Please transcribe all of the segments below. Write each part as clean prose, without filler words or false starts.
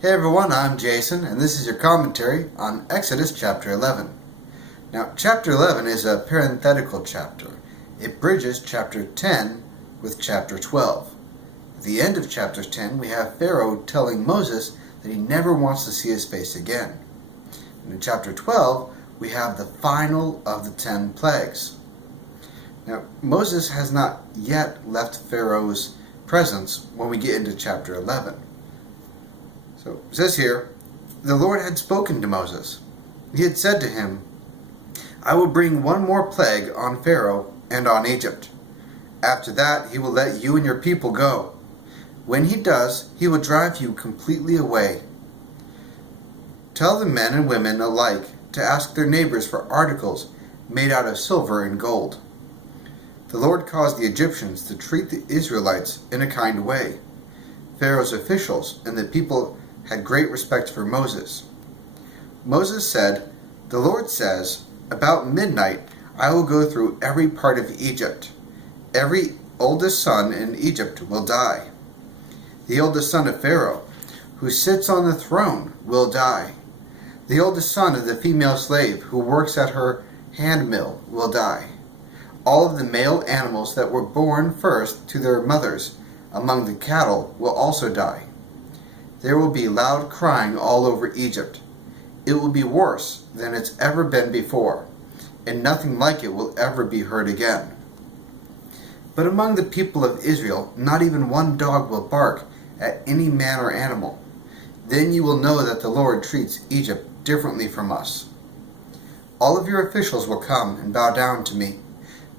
Hey everyone, I'm Jason, and this is your commentary on Exodus chapter 11. Now, chapter 11 is a parenthetical chapter. It bridges chapter 10 with chapter 12. At the end of chapter 10, we have Pharaoh telling Moses that he never wants to see his face again. And in chapter 12, we have the final of the 10 plagues. Now, Moses has not yet left Pharaoh's presence when we get into chapter 11. So it says here, the Lord had spoken to Moses. He had said to him, I will bring one more plague on Pharaoh and on Egypt. After that, he will let you and your people go. When he does, he will drive you completely away. Tell the men and women alike to ask their neighbors for articles made out of silver and gold. The Lord caused the Egyptians to treat the Israelites in a kind way. Pharaoh's officials and the people had great respect for Moses. Moses said, The Lord says, about midnight I will go through every part of Egypt. Every oldest son in Egypt will die. The oldest son of Pharaoh, who sits on the throne, will die. The oldest son of the female slave who works at her hand mill will die. All of the male animals that were born first to their mothers among the cattle will also die. There will be loud crying all over Egypt. It will be worse than it's ever been before, and nothing like it will ever be heard again. But among the people of Israel, not even one dog will bark at any man or animal. Then you will know that the Lord treats Egypt differently from us. All of your officials will come and bow down to me.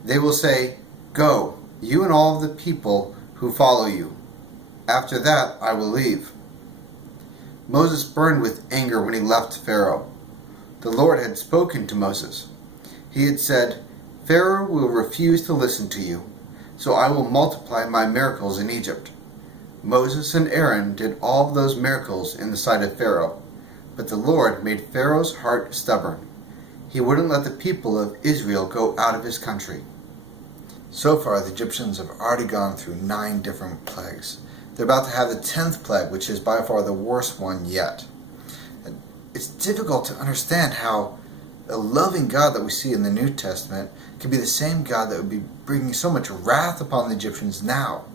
They will say, Go, you and all of the people who follow you. After that, I will leave. Moses burned with anger when he left Pharaoh. The Lord had spoken to Moses. He had said, Pharaoh will refuse to listen to you, so I will multiply my miracles in Egypt. Moses and Aaron did all of those miracles in the sight of Pharaoh, but the Lord made Pharaoh's heart stubborn. He wouldn't let the people of Israel go out of his country. So far, the Egyptians have already gone through 9 different plagues. They're about to have the 10th plague, which is by far the worst one yet. And it's difficult to understand how a loving God that we see in the New Testament can be the same God that would be bringing so much wrath upon the Egyptians now.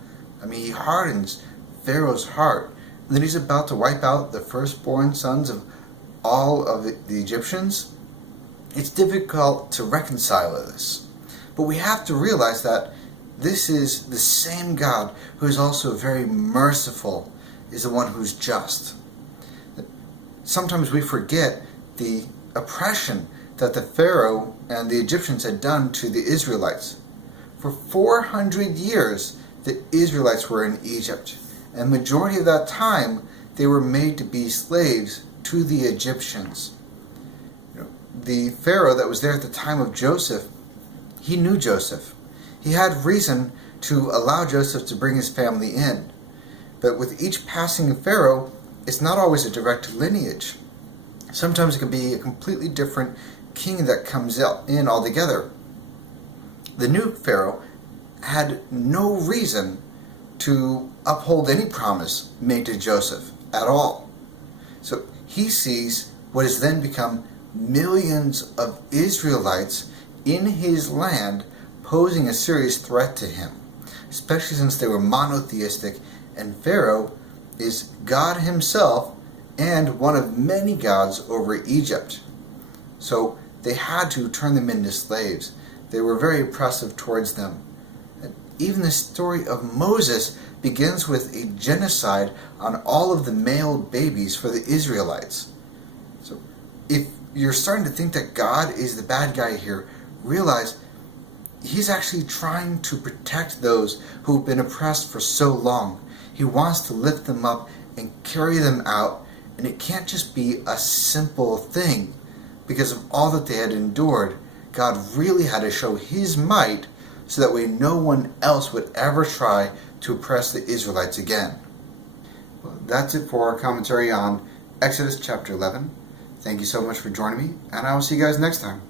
I mean, he hardens Pharaoh's heart. And then he's about to wipe out the firstborn sons of all of the Egyptians. It's difficult to reconcile this. But we have to realize that this is the same God who is also very merciful, is the one who's just. Sometimes we forget the oppression that the Pharaoh and the Egyptians had done to the Israelites. For 400 years, the Israelites were in Egypt, and the majority of that time, they were made to be slaves to the Egyptians. The Pharaoh that was there at the time of Joseph, he knew Joseph. He had reason to allow Joseph to bring his family in. But with each passing Pharaoh, it's not always a direct lineage. Sometimes it can be a completely different king that comes in altogether. The new Pharaoh had no reason to uphold any promise made to Joseph at all. So he sees what has then become millions of Israelites in his land posing a serious threat to him, especially since they were monotheistic and Pharaoh is God himself and one of many gods over Egypt. So they had to turn them into slaves. They were very oppressive towards them. And even the story of Moses begins with a genocide on all of the male babies for the Israelites. So if you're starting to think that God is the bad guy here, realize he's actually trying to protect those who've been oppressed for so long. He wants to lift them up and carry them out, and it can't just be a simple thing. Because of all that they had endured, God really had to show his might so that way no one else would ever try to oppress the Israelites again. Well, that's it for our commentary on Exodus chapter 11. Thank you so much for joining me, and I will see you guys next time.